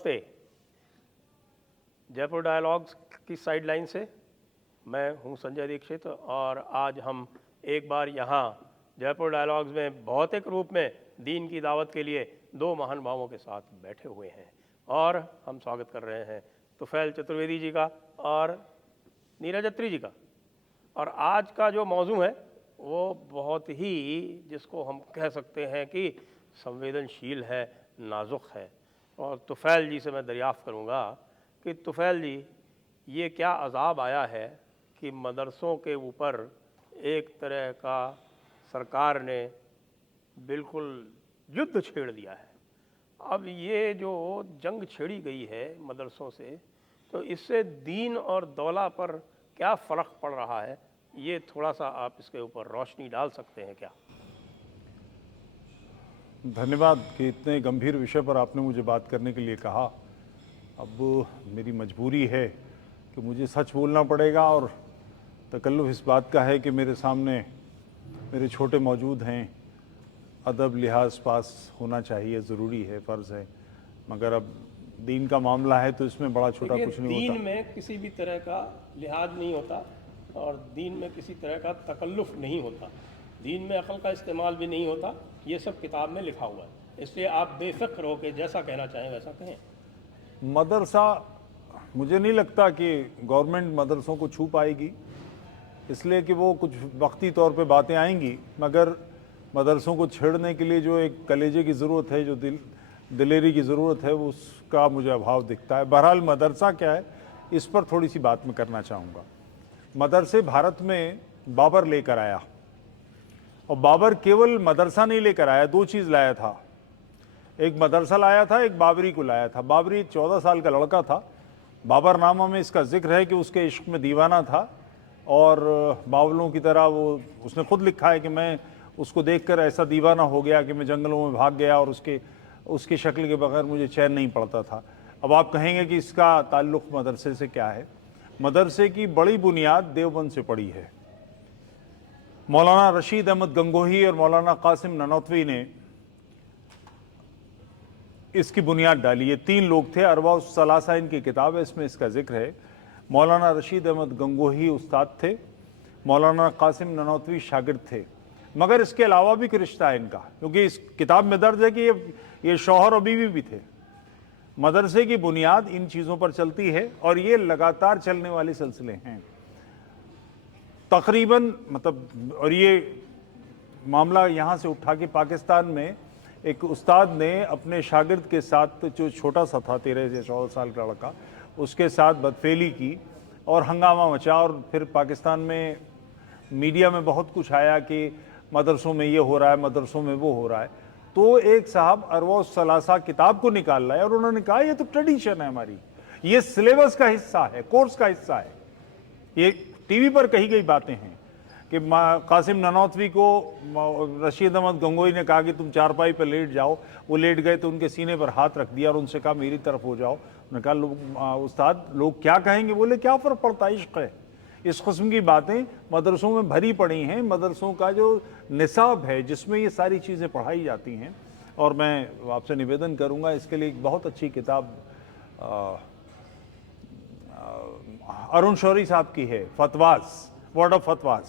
नमस्ते। जयपुर डायलॉग्स की साइडलाइन से मैं हूं संजय दीक्षित और आज हम एक बार यहाँ जयपुर डायलॉग्स में भौतिक रूप में दीन की दावत के लिए दो महानुभावों के साथ बैठे हुए हैं और हम स्वागत कर रहे हैं तुफैल चतुर्वेदी जी का और नीरज अत्री जी का। और आज का जो मौजू है वो बहुत ही, जिसको हम कह सकते हैं कि संवेदनशील है, नाजुक है। और तुफैल जी से मैं दरियाफ़्त करूँगा कि तुफैल जी, ये क्या अज़ाब आया है कि मदरसों के ऊपर एक तरह का सरकार ने बिल्कुल युद्ध छेड़ दिया है। अब ये जो जंग छेड़ी गई है मदरसों से, तो इससे दीन और दौला पर क्या फ़र्क पड़ रहा है, ये थोड़ा सा आप इसके ऊपर रोशनी डाल सकते हैं क्या? धन्यवाद कि इतने गंभीर विषय पर आपने मुझे बात करने के लिए कहा। अब मेरी मजबूरी है कि मुझे सच बोलना पड़ेगा और तकल्लुफ़ इस बात का है कि मेरे सामने मेरे छोटे मौजूद हैं। अदब लिहाज पास होना चाहिए, ज़रूरी है, फ़र्ज़ है, मगर अब दीन का मामला है तो इसमें बड़ा छोटा कुछ नहीं होता। दीन में किसी भी तरह का लिहाज नहीं होता और दीन में किसी तरह का तकल्लुफ़ नहीं होता, दीन में अक़ल का इस्तेमाल भी नहीं होता। ये सब किताब में लिखा हुआ है, इसलिए आप बेफ़िक्र हो के जैसा कहना चाहें वैसा कहें। मदरसा, मुझे नहीं लगता कि गवर्नमेंट मदरसों को छू पाएगी, इसलिए कि वो कुछ वक्ती तौर पे बातें आएंगी, मगर मदरसों को छेड़ने के लिए जो एक कलेजे की ज़रूरत है, जो दिलेरी की ज़रूरत है, उसका मुझे अभाव दिखता है। बहरहाल मदरसा क्या है, इस पर थोड़ी सी बात मैं करना चाहूँगा। मदरसे भारत में बाबर लेकर आया, और बाबर केवल मदरसा नहीं लेकर आया, दो चीज़ लाया था। एक मदरसा लाया था, एक बाबरी को लाया था। बाबरी 14 साल का लड़का था। बाबरनामा में इसका जिक्र है कि उसके इश्क में दीवाना था और बावलों की तरह वो, उसने खुद लिखा है कि मैं उसको देखकर ऐसा दीवाना हो गया कि मैं जंगलों में भाग गया और उसकी शक्ल के बगैर मुझे चैन नहीं पड़ता था। अब आप कहेंगे कि इसका ताल्लुक़ मदरसे से क्या है? मदरसे की बड़ी बुनियाद देवबंद से पड़ी है। मौलाना रशीद अहमद गंगोही और मौलाना कासिम ननौतवी ने इसकी बुनियाद डाली। ये तीन लोग थे। अरवाउस सलासा इनकी किताब है, इसमें इसका जिक्र है। मौलाना रशीद अहमद गंगोही उस्ताद थे, मौलाना कासिम ननौतवी शागिर्द थे, मगर इसके अलावा भी कोई रिश्ता है इनका, क्योंकि इस किताब में दर्ज है कि ये शौहर और बीवी भी थे। मदरसे की बुनियाद इन चीज़ों पर चलती है और ये लगातार चलने वाले सिलसिले हैं तकरीबन, मतलब। और ये मामला यहाँ से उठा कि पाकिस्तान में एक उस्ताद ने अपने शागिर्द के साथ, जो छोटा सा था, 13 या 14 साल का लड़का, उसके साथ बदफेली की और हंगामा मचा। और फिर पाकिस्तान में मीडिया में बहुत कुछ आया कि मदरसों में ये हो रहा है, मदरसों में वो हो रहा है। तो एक साहब अरवाउस सलासा किताब को निकाल लाए और उन्होंने कहा ये तो ट्रेडिशन है हमारी, ये सिलेबस का हिस्सा है, कोर्स का हिस्सा है। ये टीवी पर कही गई बातें हैं कि कासिम ननौतवी को रशीद अहमद गंगोही ने कहा कि तुम चारपाई पर लेट जाओ। वो लेट गए तो उनके सीने पर हाथ रख दिया और उनसे कहा मेरी तरफ हो जाओ। उन्होंने कहा उस्ताद लोग क्या कहेंगे? बोले क्या फ़र्क पड़ता है, इश्क है। इस किस्म की बातें मदरसों में भरी पड़ी हैं। मदरसों का जो निसाब है जिसमें ये सारी चीज़ें पढ़ाई जाती हैं, और मैं आपसे निवेदन करूँगा इसके लिए एक बहुत अच्छी किताब अरुण शौरी साहब की है, फतवाज, वर्ड ऑफ फतवाज।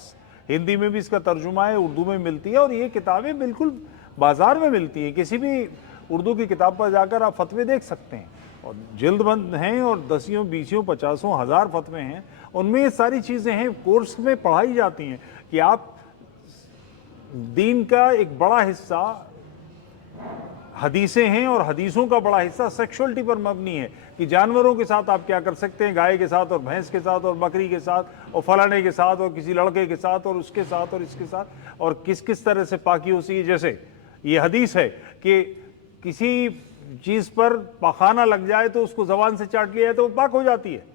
हिंदी में भी इसका तर्जुमा है, उर्दू में मिलती है, और ये किताबें बिल्कुल बाज़ार में मिलती हैं। किसी भी उर्दू की किताब पर जाकर आप फतवे देख सकते हैं, और जिल्दबंद हैं और 10, 20, 50, 1000 फतवे हैं। उनमें ये सारी चीज़ें हैं, कोर्स में पढ़ाई जाती हैं कि आप दीन का एक बड़ा हिस्सा हदीसें हैं और हदीसों का बड़ा हिस्सा सेक्सुअलिटी पर मबनी है कि जानवरों के साथ आप क्या कर सकते हैं, गाय के साथ और भैंस के साथ और बकरी के साथ और फलाने के साथ और किसी लड़के के साथ और उसके साथ और इसके साथ, और किस किस तरह से पाकी हो सी। जैसे ये हदीस है कि किसी चीज़ पर पाखाना लग जाए तो उसको ज़बान से चाट लिया है तो वो पाक हो जाती है।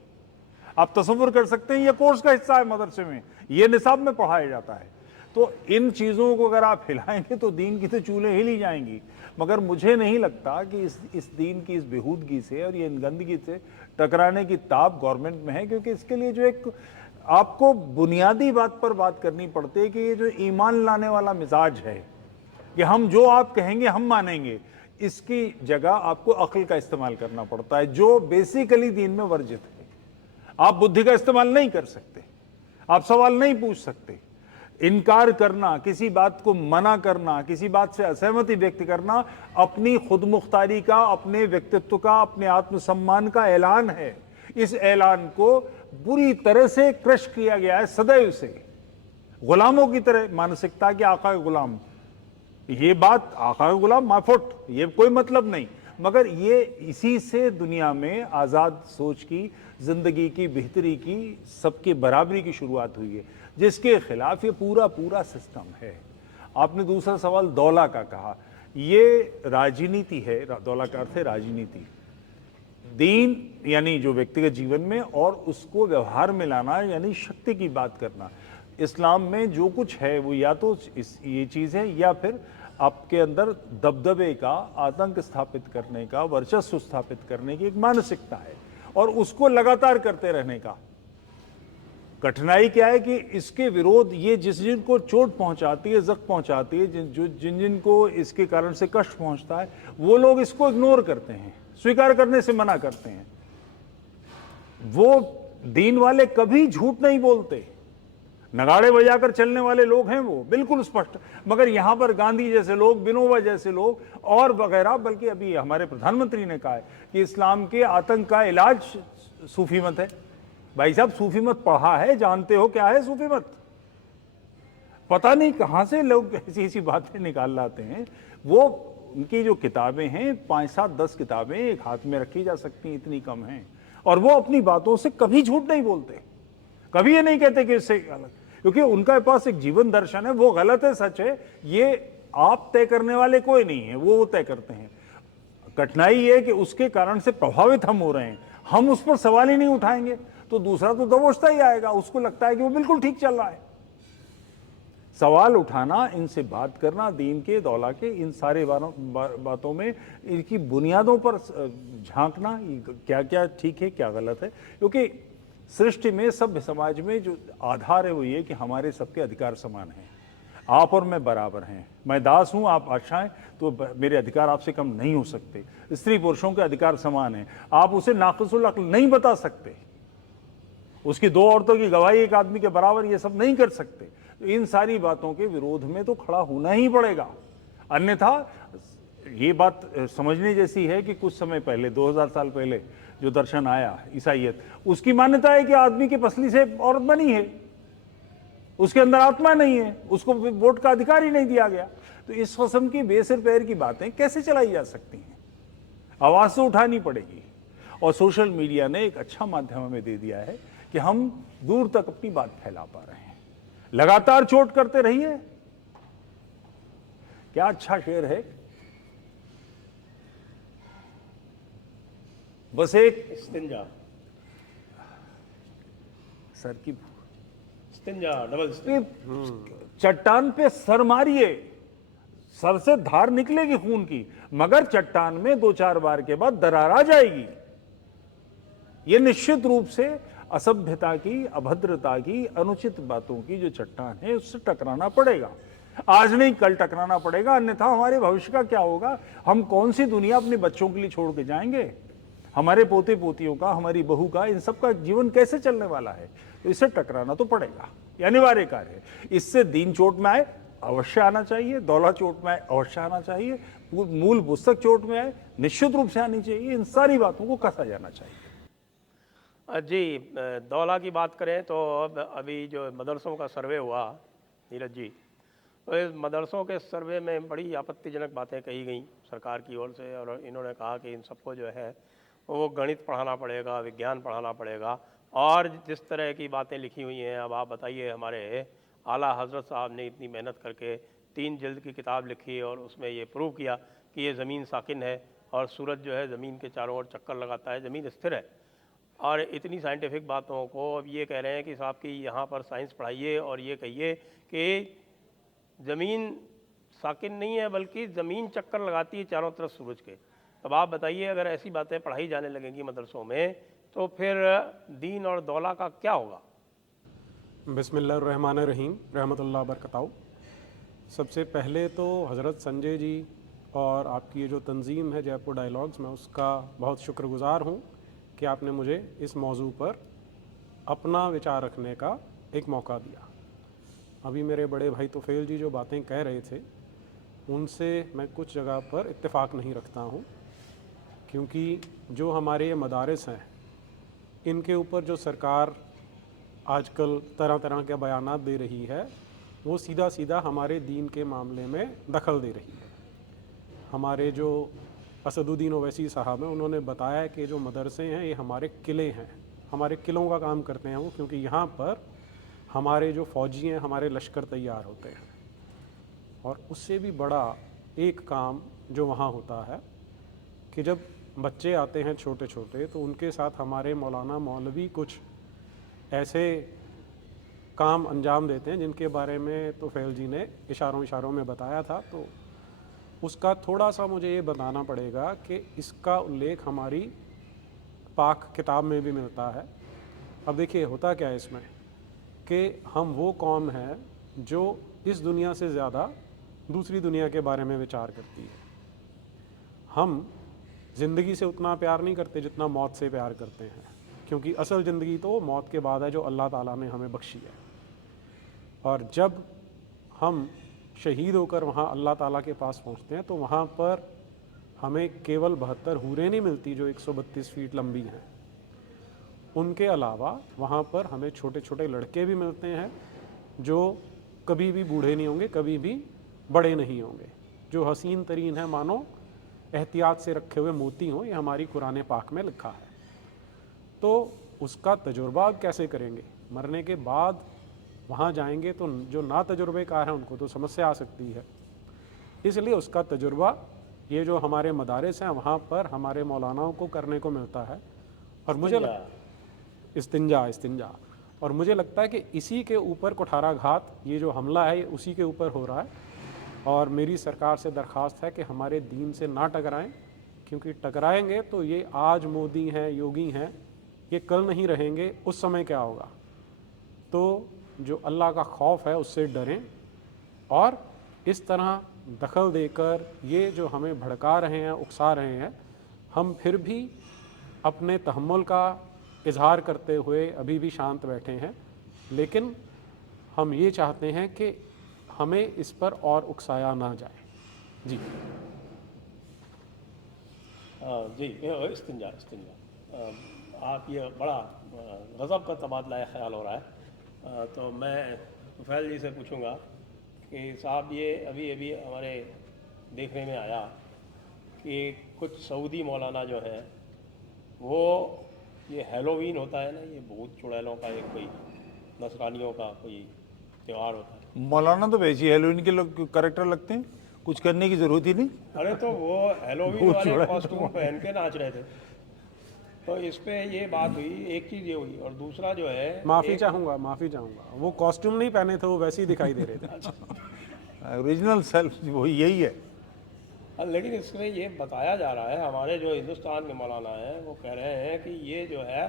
आप तसव्वुर कर सकते हैं, ये कोर्स का हिस्सा है मदरसे में, ये निसाब में पढ़ाया जाता है। तो इन चीज़ों को अगर आप हिलाएंगे तो दीन की तो चूल्हे हिल ही जाएंगी। मगर मुझे नहीं लगता कि इस दीन की इस बेहूदगी से और ये गंदगी से टकराने की ताब गवर्नमेंट में है, क्योंकि इसके लिए जो एक आपको बुनियादी बात पर बात करनी पड़ती है कि ये जो ईमान लाने वाला मिजाज है कि हम जो आप कहेंगे हम मानेंगे, इसकी जगह आपको अक्ल का इस्तेमाल करना पड़ता है, जो बेसिकली दीन में वर्जित है। आप बुद्धि का इस्तेमाल नहीं कर सकते, आप सवाल नहीं पूछ सकते। इनकार करना, किसी बात को मना करना, किसी बात से असहमति व्यक्त करना अपनी खुद मुख्तारी का, अपने व्यक्तित्व का, अपने आत्मसम्मान का ऐलान है। इस ऐलान को बुरी तरह से क्रश किया गया है सदैव से, गुलामों की तरह मानसिकता के आका के गुलाम। ये बात आका के गुलाम माफुट, ये कोई मतलब नहीं, मगर ये इसी से दुनिया में आज़ाद सोच की, जिंदगी की बेहतरी की, सबके बराबरी की शुरुआत हुई है, जिसके खिलाफ ये पूरा पूरा सिस्टम है। आपने दूसरा सवाल दौला का कहा, ये राजनीति है, दौला का अर्थ है राजनीति। दीन यानी जो व्यक्तिगत जीवन में, और उसको व्यवहार में लाना यानी शक्ति की बात करना। इस्लाम में जो कुछ है वो या तो ये चीज़ है, या फिर आपके अंदर दबदबे का, आतंक स्थापित करने का, वर्चस्व स्थापित करने की एक मानसिकता है, और उसको लगातार करते रहने का। कठिनाई क्या है कि इसके विरोध, ये जिस जिनको चोट पहुंचाती है, जख्म पहुंचाती है, जिन जिनको इसके कारण से कष्ट पहुंचता है, वो लोग इसको इग्नोर करते हैं, स्वीकार करने से मना करते हैं। वो दीन वाले कभी झूठ नहीं बोलते, नगाड़े बजाकर चलने वाले लोग हैं वो, बिल्कुल स्पष्ट। मगर यहां पर गांधी जैसे लोग, विनोबा जैसे लोग और वगैरह, बल्कि अभी हमारे प्रधानमंत्री ने कहा है कि इस्लाम के आतंक का इलाज सूफी मत है। भाई साहब, सूफी मत पढ़ा है, जानते हो क्या है सूफी मत? पता नहीं कहां से लोग ऐसी ऐसी बातें निकाल लाते हैं। वो उनकी जो किताबें हैं, 5, 7, 10 किताबें एक हाथ में रखी जा सकती हैं, इतनी कम हैं, और वो अपनी बातों से कभी झूठ नहीं बोलते, कभी ये नहीं कहते कि इससे गलत, क्योंकि उनके पास एक जीवन दर्शन है, वो गलत है सच है, ये आप तय करने वाले कोई नहीं है, वो तय करते हैं। कठिनाई ये है कि उसके कारण से प्रभावित हम हो रहे हैं, हम उस पर सवाल ही नहीं उठाएंगे तो दूसरा तो दबोचता ही आएगा, उसको लगता है कि वो बिल्कुल ठीक चल रहा है। सवाल उठाना, इनसे बात करना, दीन के, दौला के, इन सारे बातों में इनकी बुनियादों पर झांकना, क्या क्या ठीक है क्या गलत है, क्योंकि सृष्टि में, सभ्य समाज में जो आधार है वो ये कि हमारे सबके अधिकार समान हैं। आप और मैं बराबर हैं, मैं दास हूं, आप बादशाह, तो मेरे अधिकार आपसे कम नहीं हो सकते। स्त्री पुरुषों के अधिकार समान हैं, आप उसे नाक़िसुल अक्ल नहीं बता सकते, उसकी 2 औरतों की गवाही एक आदमी के बराबर ये सब नहीं कर सकते। तो इन सारी बातों के विरोध में तो खड़ा होना ही पड़ेगा, अन्यथा ये बात समझने जैसी है कि कुछ समय पहले, 2000 साल पहले जो दर्शन आया ईसाइयत, उसकी मान्यता है कि आदमी की पसली से औरत बनी है, उसके अंदर आत्मा नहीं है, उसको वोट का अधिकार ही नहीं दिया गया। तो इस किस्म की बेसिर पैर की बातें कैसे चलाई जा सकती हैं? आवाज तो उठानी पड़ेगी, और सोशल मीडिया ने एक अच्छा माध्यम हमें दे दिया है कि हम दूर तक अपनी बात फैला पा रहे हैं। लगातार चोट करते रहिए। क्या अच्छा शेर है, बस एक इस्तिंजा, सर की इस्तिंजा, डबल चट्टान पे सर मारिए, सर से धार निकलेगी खून की, मगर चट्टान में 2-4 बार के बाद दरार आ जाएगी। यह निश्चित रूप से असभ्यता की, अभद्रता की, अनुचित बातों की जो चट्टान है, उससे टकराना पड़ेगा। आज नहीं कल टकराना पड़ेगा, अन्यथा हमारे भविष्य का क्या होगा? हम कौन सी दुनिया अपने बच्चों के लिए छोड़ के जाएंगे? हमारे पोते पोतियों का, हमारी बहू का, इन सब का जीवन कैसे चलने वाला है? तो इससे टकराना तो पड़ेगा, ये अनिवार्य कार्य है। इससे दीन चोट में आए अवश्य आना चाहिए, दौला चोट में आए अवश्य आना चाहिए, मूल पुस्तक चोट में आए निश्चित रूप से आनी चाहिए। इन सारी बातों को कसा जाना चाहिए। जी, दौला की बात करें तो अभी जो मदरसों का सर्वे हुआ नीरज जी, तो इस मदरसों के सर्वे में बड़ी आपत्तिजनक बातें कही गई सरकार की ओर से, और इन्होंने कहा कि इन सबको जो है वो गणित पढ़ाना पड़ेगा, विज्ञान पढ़ाना पड़ेगा, और जिस तरह की बातें लिखी हुई हैं। अब आप बताइए, हमारे आला हज़रत साहब ने इतनी मेहनत करके 3 जिल्द की किताब लिखी और उसमें ये प्रूव किया कि ये ज़मीन साकिन है और सूरज जो है ज़मीन के चारों ओर चक्कर लगाता है, ज़मीन स्थिर है। और इतनी साइंटिफिक बातों को अब ये कह रहे हैं कि साहब की यहाँ पर साइंस पढ़ाइए और ये कहिए कि ज़मीन साकिन नहीं है बल्कि ज़मीन चक्कर लगाती है चारों तरफ सूरज के। अब आप बताइए, अगर ऐसी बातें पढ़ाई जाने लगेंगी मदरसों में तो फिर दीन और दौला का क्या होगा? बिस्मिल्लाहिर्रहमानिर्रहीम, रहमतुल्लाह बरकताहू। सबसे पहले तो हज़रत संजय जी और आपकी ये जो तंजीम है जयपुर डायलॉग्स, मैं उसका बहुत शुक्रगुजार हूँ कि आपने मुझे इस मौजू पर अपना विचार रखने का एक मौका दिया। अभी मेरे बड़े भाई तुफैल जी जो बातें कह रहे थे उनसे मैं कुछ जगह पर इत्तेफाक नहीं रखता हूँ, क्योंकि जो हमारे ये मदारिस हैं इनके ऊपर जो सरकार आजकल तरह तरह के बयानात दे रही है वो सीधा सीधा हमारे दीन के मामले में दखल दे रही है। हमारे जो असदुद्दीन ओवैसी साहब हैं उन्होंने बताया कि जो मदरसे हैं ये हमारे किले हैं, हमारे किलों का काम करते हैं वो, क्योंकि यहाँ पर हमारे जो फ़ौजी हैं, हमारे लश्कर तैयार होते हैं। और उससे भी बड़ा एक काम जो वहाँ होता है कि जब बच्चे आते हैं छोटे छोटे तो उनके साथ हमारे मौलाना मौलवी कुछ ऐसे काम अंजाम देते हैं जिनके बारे में तुफैल जी ने इशारों में बताया था। तो उसका थोड़ा सा मुझे ये बताना पड़ेगा कि इसका उल्लेख हमारी पाक किताब में भी मिलता है। अब देखिए होता क्या है इसमें कि हम वो कौम है जो इस दुनिया से ज़्यादा दूसरी दुनिया के बारे में विचार करती है। हम ज़िंदगी से उतना प्यार नहीं करते जितना मौत से प्यार करते हैं, क्योंकि असल ज़िंदगी तो मौत के बाद है जो अल्लाह ताला ने हमें बख्शी है। और जब हम शहीद होकर वहाँ अल्लाह ताला के पास पहुँचते हैं तो वहाँ पर हमें केवल 72 हूरें नहीं मिलती जो 132 फीट लंबी हैं, उनके अलावा वहाँ पर हमें छोटे छोटे लड़के भी मिलते हैं जो कभी भी बूढ़े नहीं होंगे, कभी भी बड़े नहीं होंगे, जो हसीन तरीन है, मानो एहतियात से रखे हुए मोती हों। ये हमारी कुरान पाक में लिखा है। तो उसका तजुर्बा आप कैसे करेंगे? मरने के बाद वहाँ जाएंगे तो जो ना तजुर्बेकार हैं उनको तो समस्या आ सकती है। इसलिए उसका तजुर्बा ये जो हमारे मदारिस हैं वहाँ पर हमारे मौलानाओं को करने को मिलता है। और मुझे इस्तिंजा और मुझे लगता है कि इसी के ऊपर कुठाराघात, ये जो हमला है, ये उसी के ऊपर हो रहा है। और मेरी सरकार से दरख्वास्त है कि हमारे दीन से ना टकराएं, क्योंकि टकराएंगे तो ये आज मोदी हैं, योगी हैं, ये कल नहीं रहेंगे। उस समय क्या होगा? तो जो अल्लाह का खौफ है उससे डरें। और इस तरह दखल देकर ये जो हमें भड़का रहे हैं, उकसा रहे हैं, हम फिर भी अपने तहम्मुल का इजहार करते हुए अभी भी शांत बैठे हैं। लेकिन हम ये चाहते हैं कि हमें इस पर और उकसाया ना जाए। जी जी, इस्तिंजा आप ये बड़ा गज़ब का तबादला ख्याल हो रहा है। तो मैं तुफैल जी से पूछूंगा कि साहब ये अभी अभी हमारे देखने में आया कि कुछ सऊदी मौलाना जो है वो ये हैलोवीन होता है ना, ये भूत चुड़ैलों का एक कोई नसरानियों का कोई त्यौहार होता है। मौलाना तो वैसे हेलोइन के लोग कैरेक्टर लगते हैं, कुछ करने की जरूरत ही नहीं। अरे तो वो हैलोवीन वाले कॉस्ट्यूम पहन के नाच रहे थे। तो इस पे ये बात हुई, एक चीज़ ये हुई। और दूसरा जो है, माफ़ी चाहूँगा, वो कॉस्ट्यूम नहीं पहने थे, वो वैसे ही दिखाई दे रहे थे। ओरिजिनल सेल्फ वही यही है। लेकिन इसमें ये बताया जा रहा है, हमारे जो हिंदुस्तान के मौलाना हैं वो कह रहे हैं कि ये जो है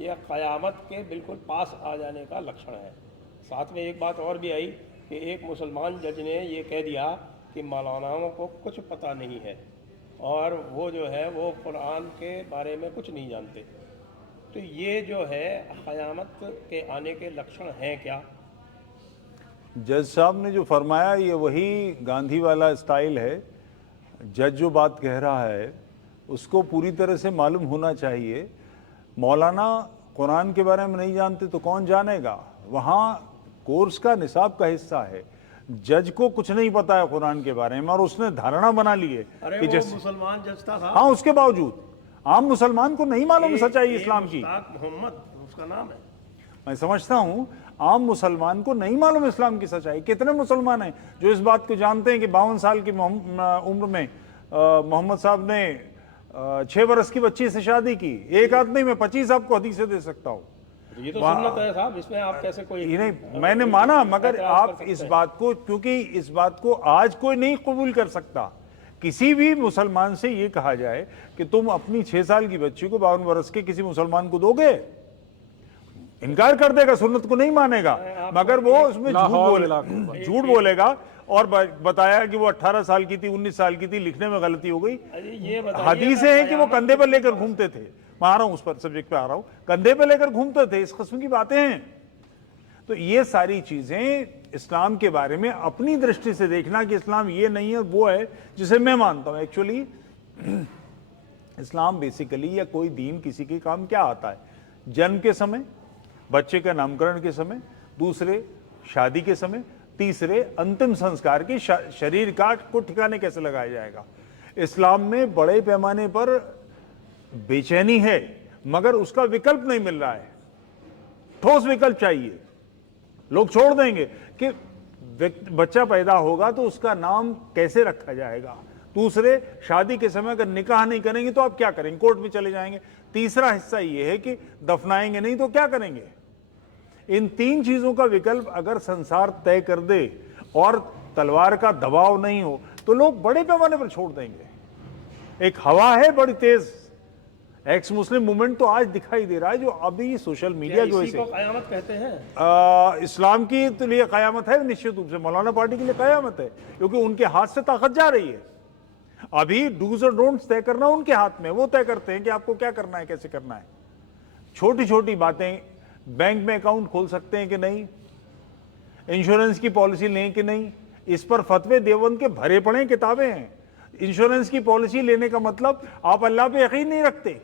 ये क़यामत के बिल्कुल पास आ जाने का लक्षण है। साथ में एक बात और भी आई कि एक मुसलमान जज ने ये कह दिया कि मौलानाओं को कुछ पता नहीं है और वो जो है वो कुरान के बारे में कुछ नहीं जानते। तो ये जो है क़यामत के आने के लक्षण हैं क्या? जज साहब ने जो फरमाया ये वही गांधी वाला स्टाइल है। जज जो बात कह रहा है उसको पूरी तरह से मालूम होना चाहिए। मौलाना कुरान के बारे में नहीं जानते तो कौन जानेगा? वहाँ कोर्स का निसाब का हिस्सा है। जज को कुछ नहीं पता है कुरान के बारे में और उसने धारणा बना ली है कि जैसे मुसलमान जज था। हाँ, उसके बावजूद आम मुसलमान को नहीं मालूम सच्चाई इस्लाम की। मोहम्मद उसका नाम है। मैं समझता हूँ आम मुसलमान को नहीं मालूम इस्लाम की सच्चाई। कितने मुसलमान हैं जो इस बात को जानते हैं कि 52 साल की उम्र में मोहम्मद साहब ने 6 बरस की बच्ची से शादी की। एक आदमी में 25 आपको हदीसें दे सकता हूँ। ये तो सुन्नत है साहब, इसमें आप कैसे कोई नहीं, मैंने माना, मगर आप इस बात को, क्योंकि इस बात को आज कोई नहीं कबूल कर सकता। किसी भी मुसलमान से ये कहा जाए कि तुम अपनी 6 साल की बच्ची को 52 बरस के किसी मुसलमान को दोगे, इनकार कर देगा, सुन्नत को नहीं मानेगा। मगर वो उसमें झूठ बोलेगा और बताया कि वो 18 साल की थी, 19 साल की थी, लिखने में गलती हो गई। ये बताइए हदीसें हैं कि वो कंधे पर लेकर घूमते थे। मैं आ रहा हूं उस पर, सब्जेक्ट पे आ रहा हूं। कंधे पे लेकर घूमते थे, इस किस्म की बातें हैं। तो ये सारी चीजें इस्लाम के बारे में अपनी दृष्टि से देखना कि इस्लाम ये नहीं है वो है, जिसे मैं मानता हूं। एक्चुअली इस्लाम बेसिकली या कोई दीन किसी के काम क्या आता है? जन्म के समय, बच्चे का नामकरण के समय, दूसरे शादी के समय, तीसरे अंतिम संस्कार की शरीर काट को ठिकाने कैसे लगाया जाएगा। इस्लाम में बड़े पैमाने पर बेचैनी है, मगर उसका विकल्प नहीं मिल रहा है। ठोस विकल्प चाहिए। लोग छोड़ देंगे कि बच्चा पैदा होगा तो उसका नाम कैसे रखा जाएगा। दूसरे, शादी के समय अगर निकाह नहीं करेंगे तो आप क्या करेंगे? कोर्ट में चले जाएंगे। तीसरा हिस्सा यह है कि दफनाएंगे नहीं तो क्या करेंगे। इन तीन चीजों का विकल्प अगर संसार तय कर दे और तलवार का दबाव नहीं हो तो लोग बड़े पैमाने पर छोड़ देंगे। एक हवा है बड़ी तेज, एक्स मुस्लिम मूवमेंट तो आज दिखाई दे रहा है, जो अभी सोशल मीडिया की वजह से कयामत कहते हैं। इस्लाम की तो लिए कयामत है, निश्चित रूप से मौलाना पार्टी के लिए कयामत है, क्योंकि उनके हाथ से ताकत जा रही है। अभी डूज और डोंट्स तय करना उनके हाथ में, वो तय करते हैं कि आपको क्या करना है, कैसे करना है। छोटी छोटी बातें, बैंक में अकाउंट खोल सकते हैं कि नहीं, इंश्योरेंस की पॉलिसी लें कि नहीं, इस पर फतवे देवबंद के भरे पड़े किताबें हैं। इंश्योरेंस की पॉलिसी लेने का मतलब आप अल्लाह पे यकीन नहीं रखते,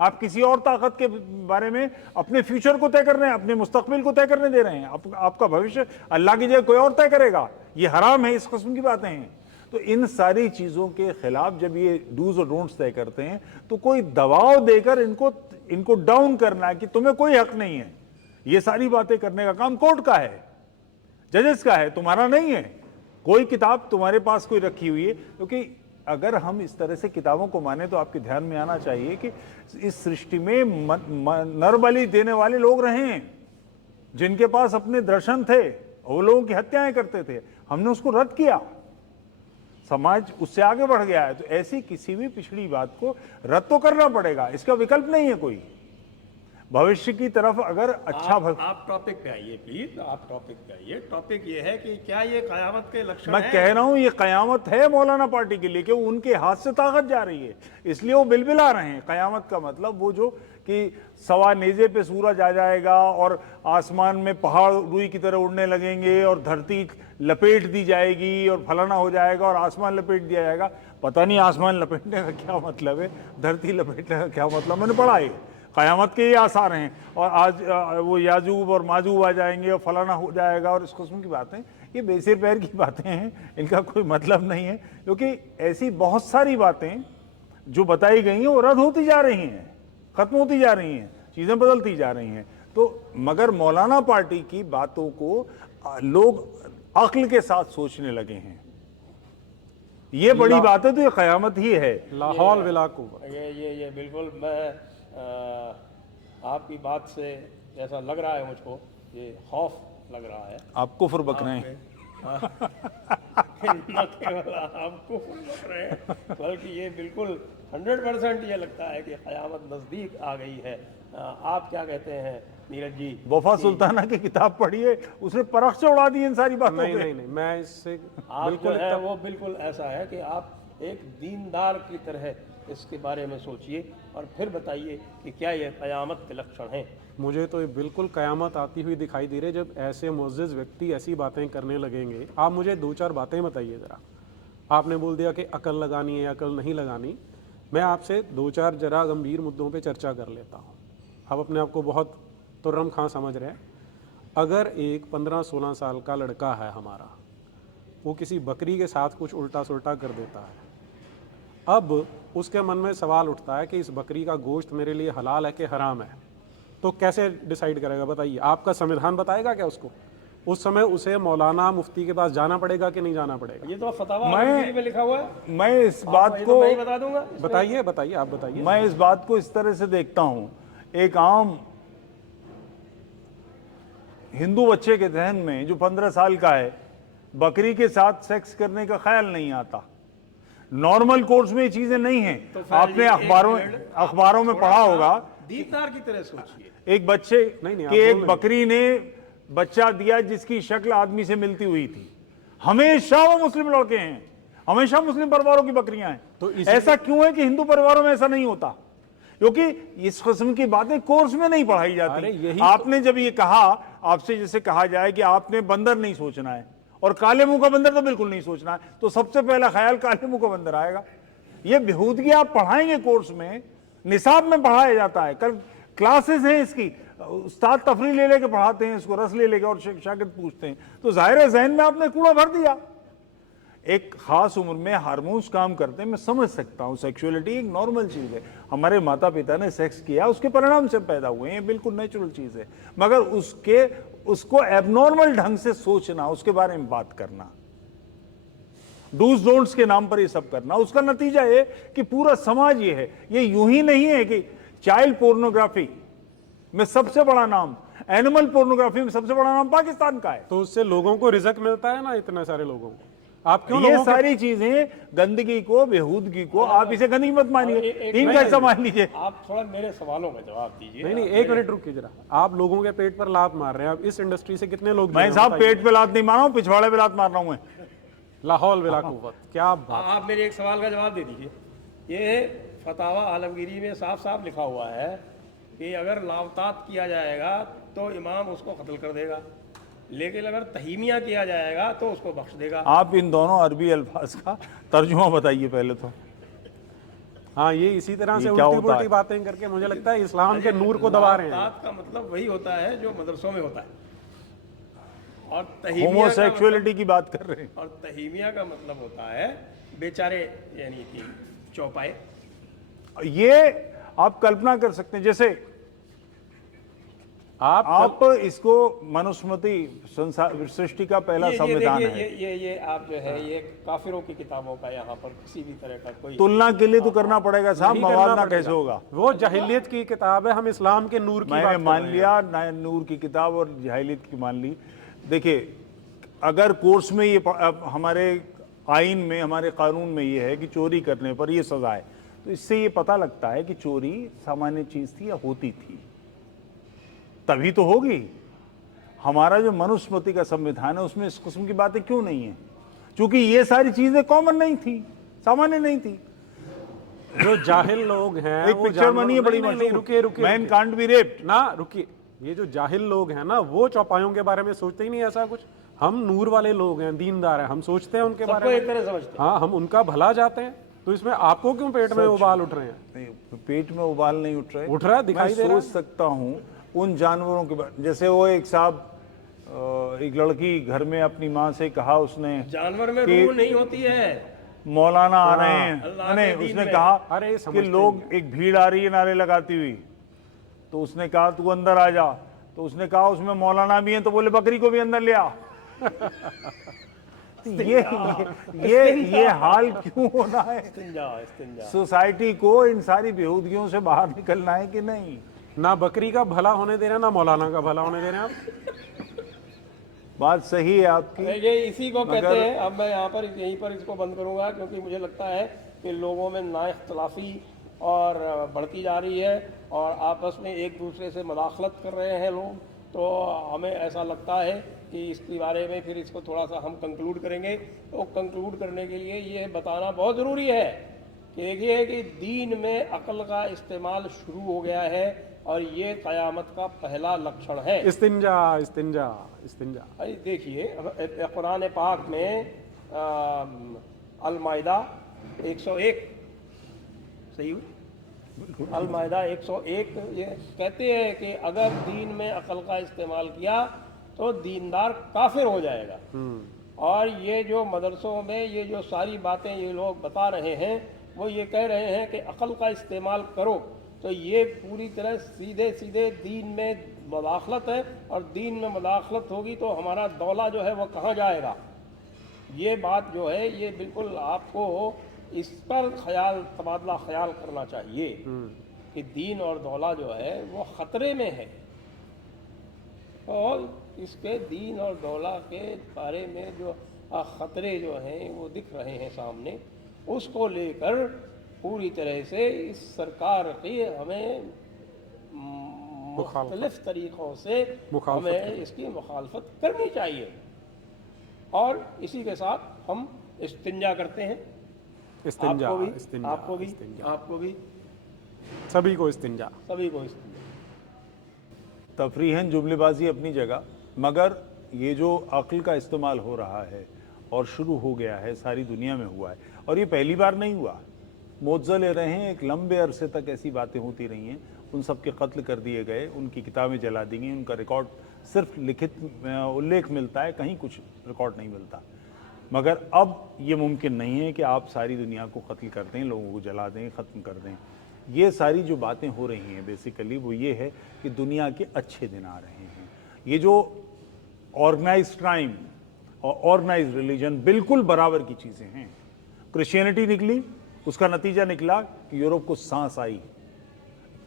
आप किसी और ताकत के बारे में अपने फ्यूचर को तय कर रहे हैं, अपने मुस्तकबिल को तय करने दे रहे हैं। आपका भविष्य अल्लाह की जगह कोई और तय करेगा, ये हराम है। इस किस्म की बातें हैं। तो इन सारी चीजों के खिलाफ जब ये डूज और डोंट्स तय करते हैं तो कोई दबाव देकर इनको डाउन करना है कि तुम्हें कोई हक नहीं है। ये सारी बातें करने का काम कोर्ट का है, जजेस का है, तुम्हारा नहीं है। कोई किताब तुम्हारे पास कोई रखी हुई है, क्योंकि अगर हम इस तरह से किताबों को माने तो आपके ध्यान में आना चाहिए कि इस सृष्टि में नर बलि देने वाले लोग रहे हैं, जिनके पास अपने दर्शन थे, वो लोगों की हत्याएं करते थे। हमने उसको रद्द किया, समाज उससे आगे बढ़ गया है। तो ऐसी किसी भी पिछड़ी बात को रद्द तो करना पड़ेगा, इसका विकल्प नहीं है कोई। भविष्य की तरफ अगर अच्छा आप टॉपिक पे आइए प्लीज, आप टॉपिक पे आइए। टॉपिक ये है कि क्या ये कयामत के लक्षण मैं कह रहा हूं ये कयामत है मौलाना पार्टी के लिए, कि उनके हाथ से ताकत जा रही है, इसलिए वो बिलबिला रहे हैं। कयामत का मतलब वो जो कि सवा नेजे पे सूरज आ जाएगा और आसमान में पहाड़ रुई की तरह उड़ने लगेंगे और धरती लपेट दी जाएगी और फलाना हो जाएगा और आसमान लपेट दिया जाएगा। पता नहीं आसमान लपेटने का क्या मतलब है, धरती लपेटने का क्या मतलब, मैंने पढ़ा है। कयामत के ये आसार हैं, और आज वो याजूब और माजूब आ जाएंगे और फलाना हो जाएगा और इस किस्म की बातें, ये बेसिर पैर की बातें हैं, इनका कोई मतलब नहीं है। क्योंकि ऐसी बहुत सारी बातें जो बताई गई हैं वो रद्द होती जा रही हैं, खत्म होती जा रही हैं, चीज़ें बदलती जा रही हैं। तो मगर मौलाना पार्टी की बातों को लोग अक्ल के साथ सोचने लगे हैं, ये बड़ी बात है। तो ये कयामत ही है। लाहौल विलाकू ये बिल्कुल मैं आपकी बात से ऐसा लग रहा है मुझको, ये खौफ लग रहा है। आप कुफ्र बक रहे हैं। न केवल आप कुफ्र बक रहे हैं, बल्कि ये बिल्कुल 100% ये लगता है कि क़यामत नज़दीक आ गई है। आप क्या कहते हैं नीरज जी? वफा सुल्ताना की किताब पढ़िए, उसने परख से उड़ा दी इन सारी बातों नहीं पे। नहीं, मैं इससे आप जो है वो बिल्कुल ऐसा है कि आप एक दीनदार की तरह इसके बारे में सोचिए और फिर बताइए कि क्या ये क़यामत के लक्षण हैं। मुझे तो ये बिल्कुल क़यामत आती हुई दिखाई दे रही है जब ऐसे मुअज़्ज़िज़ व्यक्ति ऐसी बातें करने लगेंगे। आप मुझे 2-4 बातें बताइए ज़रा। आपने बोल दिया कि अकल लगानी है, अकल नहीं लगानी। मैं आपसे 2-4 जरा गंभीर मुद्दों पे चर्चा कर लेता हूँ। आप अपने आप को बहुत तुर्रम खां समझ रहे हैं। अगर एक 15-16 साल का लड़का है हमारा, वो किसी बकरी के साथ कुछ उल्टा सुल्टा कर देता है, अब उसके मन में सवाल उठता है कि इस बकरी का गोश्त मेरे लिए हलाल है कि हराम है, तो कैसे डिसाइड करेगा? बताइए। आपका संविधान बताएगा क्या उसको? उस समय उसे मौलाना मुफ्ती के पास जाना पड़ेगा कि नहीं जाना पड़ेगा? ये तो फतवा में लिखा हुआ है। मैं इस बात को मैं बता दूंगा। बताइए बताइए, आप बताइए। मैं इस बात को इस तरह से देखता हूं, एक आम हिंदू बच्चे के जहन में जो 15 साल का है, बकरी के साथ सेक्स करने का ख्याल नहीं आता। नॉर्मल कोर्स में ये चीजें नहीं हैं। तो आपने अखबारों में पढ़ा होगा, दीनदार की तरह सोचिए। एक बच्चे नहीं, कि एक बकरी ने बच्चा दिया जिसकी शक्ल आदमी से मिलती हुई थी। हमेशा वो मुस्लिम लड़के हैं, हमेशा मुस्लिम परिवारों की बकरियां हैं। तो ऐसा क्यों है कि हिंदू परिवारों में ऐसा नहीं होता? क्योंकि इस किस्म की बातें कोर्स में नहीं पढ़ाई अरे जाती। यही आपने जब ये कहा, आपसे जैसे कहा जाए कि आपने बंदर नहीं सोचना है और काले मुंह का बंदर तो बिल्कुल नहीं सोचना है, तो सबसे पहला ख्याल काले मुंह का बंदर आएगा। ये बेहूदगी आप पढ़ाएंगे कोर्स में, निसाब में पढ़ाया जाता है, कल क्लासेस हैं इसकी, उस्ताद तफरी ले लेके पढ़ाते हैं इसको, रस ले लेके, और शागिर्द पूछते हैं, तो जाहिर है जहन में आपने कूड़ा भर दिया। एक खास उम्र में हार्मोन्स काम करते हैं, मैं समझ सकता हूं, सेक्सुअलिटी एक नॉर्मल चीज है, हमारे माता पिता ने सेक्स किया, उसके परिणाम से पैदा हुए हैं, बिल्कुल नेचुरल चीज है, मगर उसको एबनॉर्मल ढंग से सोचना, उसके बारे में बात करना, डूज डोंट्स के नाम पर ये सब करना, उसका नतीजा है कि पूरा समाज ये है। ये यूं ही नहीं है कि चाइल्ड पोर्नोग्राफी में सबसे बड़ा नाम, एनिमल पोर्नोग्राफी में सबसे बड़ा नाम पाकिस्तान का है। तो उससे लोगों को रिजक मिलता है ना, इतने सारे लोगों को। आप क्यों ये लोगों सारी चीजें गंदगी को, बेहूदगी को, आप इसे गंदगी मत मानिए, तीन कैसा मान लीजिए। आप थोड़ा मेरे सवालों का जवाब दीजिए। नहीं, एक मिनट रुकिए जरा। आप लोगों के पेट पर लात मार रहे हैं, आप इस इंडस्ट्री से कितने लोग मैं साहब पेट पे लात नहीं मार रहा हूं, पिछवाड़े पे लात मार रहा हूं मैं। लाहौल बिला कुव्वत, क्या बात। आप मेरे एक सवाल का जवाब दे दीजिए। ये फतावा आलमगीरी में साफ साफ लिखा हुआ है कि अगर लावतात किया जाएगा तो इमाम उसको कत्ल कर देगा, लेकिन अगर तहीमिया किया जाएगा तो उसको बख्श देगा। आप इन दोनों अरबी अल्फाज का तर्जुमा बताइए पहले तो। हाँ, ये इसी तरह से ये क्या उल्टी होता पुल्टी है? बातें करके मुझे लगता है इस्लाम के नूर को दबा रहे हैं। लावतात का मतलब वही होता है जो मदरसों में होता है, और तहीमिया का होमोसेक्सुअलिटी की बात कर रहे हैं। और तहीमिया का मतलब होता है बेचारे, यानी कि चौपाए। ये आप कल्पना कर सकते हैं, जैसे आप इसको मनुस्मृति सृष्टि का पहला संविधान देखिए, है, ये आप जो है ये काफिरों की किताबों का यहाँ पर किसी भी तरह का कोई तुलना के लिए तो करना पड़ेगा साहब, नहीं करना मवादना पड़ेगा। कैसे होगा? वो जहिलियत की किताब है, हम इस्लाम के नूर की मैंने बात कर मान रहे हैं। लिया, नूर की किताब और जहालियत की मान ली। देखिए, अगर कोर्स में ये हमारे आइन में, हमारे कानून में ये है कि चोरी करने पर ये सजा है, तो इससे ये पता लगता है कि चोरी सामान्य चीज थी या होती थी, तभी तो होगी। हमारा जो मनुस्मृति का संविधान है उसमें इस किस्म की बातें क्यों नहीं है? क्योंकि ये सारी चीजें कॉमन नहीं थी, सामान्य नहीं थी। जो जाहिल लोग हैं, एक वो पिक्चर जानवर- बनी है बड़ी नहीं, नहीं, मशहूर, रुकिए रुकिए मैन रुकिए। Can't be raped. ना रुकिए, ये जो जाहिल लोग हैं ना, वो चौपायों के बारे में सोचते ही नहीं ऐसा कुछ। हम नूर वाले लोग हैं, दीनदार हैं, हम सोचते हैं उनके सबको बारे एक में। तरह समझते हाँ, हम उनका भला चाहते हैं। तो इसमें आपको क्यों पेट में उबाल उठ रहे हैं? नहीं, पेट में उबाल नहीं उठ रहे, उठ रहा है, दिखाई दे मैं रहा सोच सकता हूँ उन जानवरों के बारे, जैसे वो एक साहब, एक लड़की घर में अपनी माँ से कहा उसने, जानवर में कि रूह नहीं होती है। मौलाना आ रहे हैं, अल्लाह नहीं, के दीन उसने में। कहा अरे, कि समझते लोग, एक भीड़ आ रही है नारे लगाती हुई, तो उसने कहा तू अंदर आ जा, तो उसने कहा उसमें मौलाना भी है, तो बोले बकरी को भी अंदर ले आ। ये हाल क्यों होना है? इस्तिंजा। सोसाइटी को इन सारी बेहूदगियों से बाहर निकलना है कि नहीं? ना बकरी का भला होने दे रहे हैं, ना मौलाना का भला होने दे रहे हैं आप। बात सही है आपकी। ये इसी को कहते हैं। अब मैं यहाँ पर यहीं पर इसको बंद करूँगा, क्योंकि मुझे लगता है कि लोगों में नाइख्तलाफी और बढ़ती जा रही है और आपस में एक दूसरे से मदाखलत कर रहे हैं लोग। तो हमें ऐसा लगता है कि इसके बारे में फिर इसको थोड़ा सा हम कंक्लूड करेंगे। तो कंक्लूड करने के लिए ये बताना बहुत ज़रूरी है कि देखिए कि दीन में अक्ल का इस्तेमाल शुरू हो गया है और ये क़यामत का पहला लक्षण है। इस्तिंजा इस्तिंजा इस्तिंजा। अरे देखिए, कुरान पाक में अल-माइदा 101, सही हुई, अल-माइदा 101 ये कहते हैं कि अगर दीन में अक्ल का इस्तेमाल किया तो दीनदार काफिर हो जाएगा। और ये जो मदरसों में ये जो सारी बातें ये लोग बता रहे हैं, वो ये कह रहे हैं कि अक्ल का इस्तेमाल करो, तो ये पूरी तरह सीधे सीधे दीन में मदाखलत है, और दीन में मदाखलत होगी तो हमारा दौला जो है वो कहाँ जाएगा। ये बात जो है ये बिल्कुल आपको इस पर तबादला ख्याल करना चाहिए कि दीन और दौला जो है वो ख़तरे में है, और इसके दीन और दौला के बारे में जो ख़तरे जो हैं वो दिख रहे हैं सामने, उसको लेकर पूरी तरह से इस सरकार की हमें मुख्तलिफ तरीक़ों से हमें इसकी मुखालफत करनी चाहिए। और इसी के साथ हम इस्तिंजा करते हैं। इस्तिंजा, आपको भी, इस्तिंजा, आपको भी, इस्तिंजा। आपको भी, सभी को इस्तिंजा। सभी को इस्तिंजा। तफरीहन जुमलेबाजी अपनी जगह, मगर ये जो अक्ल का इस्तेमाल हो रहा है और शुरू हो गया है, सारी दुनिया में हुआ है, और ये पहली बार नहीं हुआ। मुआवजा ले रहे हैं, एक लंबे अरसे तक ऐसी बातें होती रही हैं, उन सब के कत्ल कर दिए गए, उनकी किताबें जला दी गई, उनका रिकॉर्ड सिर्फ लिखित उल्लेख मिलता है, कहीं कुछ रिकॉर्ड नहीं मिलता। मगर अब ये मुमकिन नहीं है कि आप सारी दुनिया को कत्ल कर दें, लोगों को जला दें, ख़त्म कर दें। ये सारी जो बातें हो रही हैं बेसिकली वो ये है कि दुनिया के अच्छे दिन आ रहे हैं। ये जो ऑर्गेनाइज क्राइम और ऑर्गेनाइज रिलीजन बिल्कुल बराबर की चीज़ें हैं। क्रिश्चियनिटी निकली, उसका नतीजा निकला कि यूरोप को सांस आई।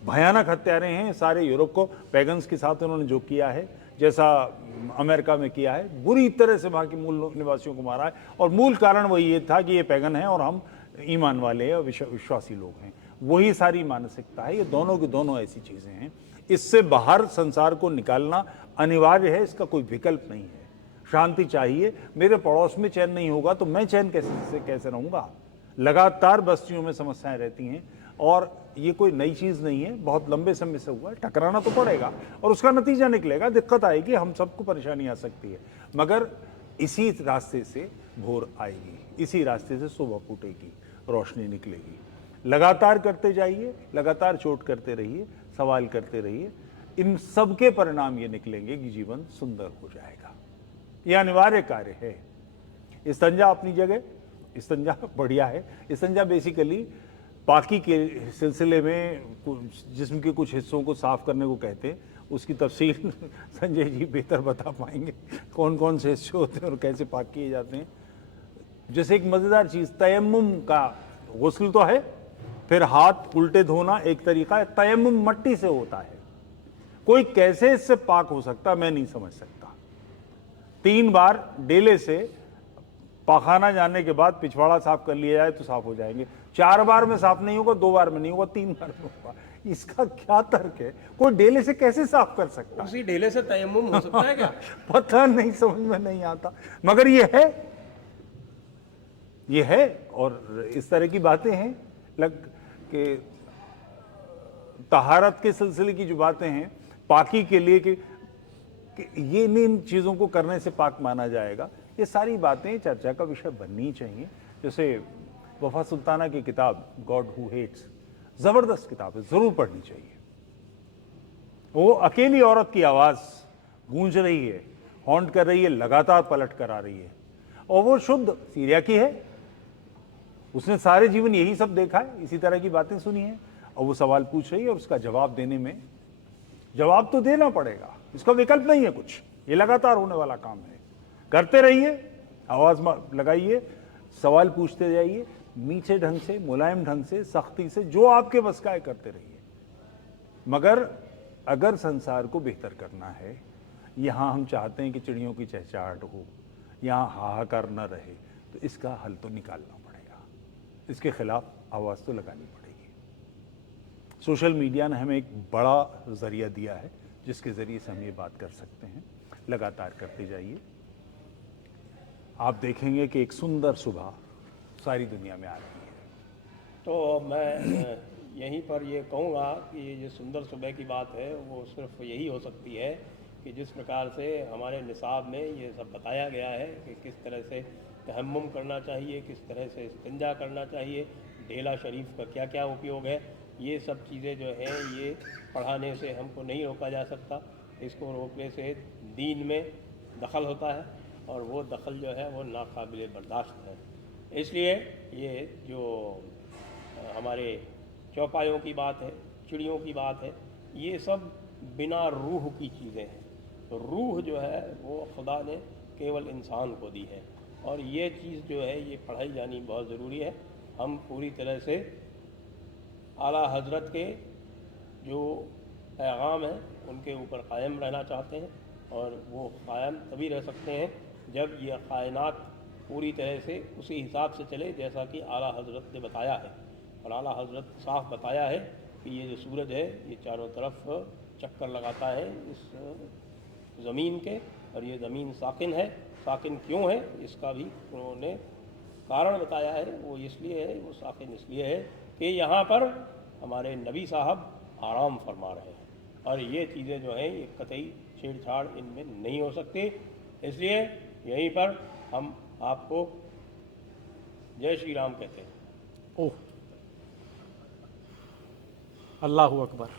भयानक हत्यारे हैं सारे यूरोप को, पैगन्स के साथ उन्होंने जो किया है, जैसा अमेरिका में किया है, बुरी तरह से वहाँ के मूल निवासियों को मारा है। और मूल कारण वही ये था कि ये पैगन है और हम ईमान वाले हैं और विश्वासी लोग हैं। वही सारी मानसिकता है। ये दोनों की दोनों ऐसी चीज़ें हैं। इससे बाहर संसार को निकालना अनिवार्य है, इसका कोई विकल्प नहीं है। शांति चाहिए। मेरे पड़ोस में चैन नहीं होगा तो मैं चैन कैसे रहूँगा। लगातार बस्तियों में समस्याएं रहती हैं और ये कोई नई चीज़ नहीं है, बहुत लंबे समय से हुआ है। टकराना तो पड़ेगा और उसका नतीजा निकलेगा, दिक्कत आएगी, हम सबको परेशानी आ सकती है, मगर इसी रास्ते से भोर आएगी, इसी रास्ते से सुबह फूटेगी, रोशनी निकलेगी। लगातार करते जाइए, लगातार चोट करते रहिए, सवाल करते रहिए, इन सब के परिणाम ये निकलेंगे कि जीवन सुंदर हो जाएगा। यह अनिवार्य कार्य है। इस्तंजा अपनी जगह, इस्तंजा बढ़िया है। इस्तंजा बेसिकली पाकी के सिलसिले में जिस्म के कुछ हिस्सों को साफ करने को कहते हैं। उसकी तफसील संजय जी बेहतर बता पाएंगे, कौन कौन से हिस्से होते हैं और कैसे पाक किए जाते हैं। जैसे एक मज़ेदार चीज़, तयम्मुम का गुस्ल तो है, फिर हाथ उल्टे धोना एक तरीका है। तयम्मुम मट्टी से होता है, कोई कैसे इससे पाक हो सकता मैं नहीं समझ सकता। 3 बार डेले से पाखाना जाने के बाद पिछवाड़ा साफ कर लिया जाए तो साफ हो जाएंगे। 4 बार में साफ नहीं होगा, 2 बार में नहीं होगा, 3 बार में होगा। इसका क्या तर्क है? कोई डेले से कैसे साफ कर सकता है? उसी ढेले से तयम्मुम हो सकता है क्या? पता नहीं, समझ में नहीं आता, मगर ये है। और इस तरह की बातें हैं लग के तहारत के सिलसिले की जो बातें हैं, पाकी के लिए कि ये इन चीज़ों को करने से पाक माना जाएगा, ये सारी बातें चर्चा का विषय बननी चाहिए। जैसे वफा सुल्ताना की किताब गॉड हु हेट्स, ज़बरदस्त किताब है, ज़रूर पढ़नी चाहिए। वो अकेली औरत की आवाज़ गूंज रही है, हॉन्ट कर रही है, लगातार पलट कर आ रही है, और वो शुद्ध सीरिया की है। उसने सारे जीवन यही सब देखा है, इसी तरह की बातें सुनी है, और वो सवाल पूछ रही है और उसका जवाब देने में, जवाब तो देना पड़ेगा, इसका विकल्प नहीं है कुछ। ये लगातार होने वाला काम है। करते रहिए, आवाज़ लगाइए, सवाल पूछते जाइए, मीठे ढंग से, मुलायम ढंग से, सख्ती से, जो आपके बस का है करते रहिए। मगर अगर संसार को बेहतर करना है, यहाँ हम चाहते हैं कि चिड़ियों की चहचहाट हो, यहाँ हाहाकार न रहे, तो इसका हल तो निकालना पड़ेगा, इसके खिलाफ आवाज़ तो लगानी पड़ेगी। सोशल मीडिया ने हमें एक बड़ा ज़रिया दिया है जिसके ज़रिए से हम ये बात कर सकते हैं। लगातार करते जाइए, आप देखेंगे कि एक सुंदर सुबह सारी दुनिया में आ रही है। तो मैं यहीं पर ये कहूँगा कि ये जो सुंदर सुबह की बात है वो सिर्फ यही हो सकती है कि जिस प्रकार से हमारे निसाब में ये सब बताया गया है कि किस तरह से तयम्मुम करना चाहिए, किस तरह से इस्तिंजा करना चाहिए, ढेला शरीफ का क्या क्या उपयोग है, ये सब चीज़ें जो हैं ये पढ़ाने से हमको नहीं रोका जा सकता। इसको रोकने से दीन में दखल होता है और वो दखल जो है वो नाकाबिले बर्दाश्त है। इसलिए ये जो हमारे चौपायों की बात है, चिड़ियों की बात है, ये सब बिना रूह की चीज़ें हैं। तो रूह जो है वो खुदा ने केवल इंसान को दी है और ये चीज़ जो है ये पढ़ाई जानी बहुत ज़रूरी है। हम पूरी तरह से आला हज़रत के जो पैगाम हैं उनके ऊपर कायम रहना चाहते हैं और वो कायम तभी रह सकते हैं जब ये कायनात पूरी तरह से उसी हिसाब से चले जैसा कि आला हज़रत ने बताया है। और आला हज़रत साफ बताया है कि ये जो सूरज है ये चारों तरफ चक्कर लगाता है इस ज़मीन के और ये ज़मीन साकिन है। साकिन क्यों है इसका भी उन्होंने कारण बताया है। वो इसलिए है, वो साकिन इसलिए है कि यहाँ पर हमारे नबी साहब आराम फरमा रहे हैं और ये चीज़ें जो हैं ये कतई छेड़छाड़ इनमें नहीं हो सकती। इसलिए यहीं पर हम आपको जय श्री राम कहते हैं। ओह, अल्लाहु अकबर।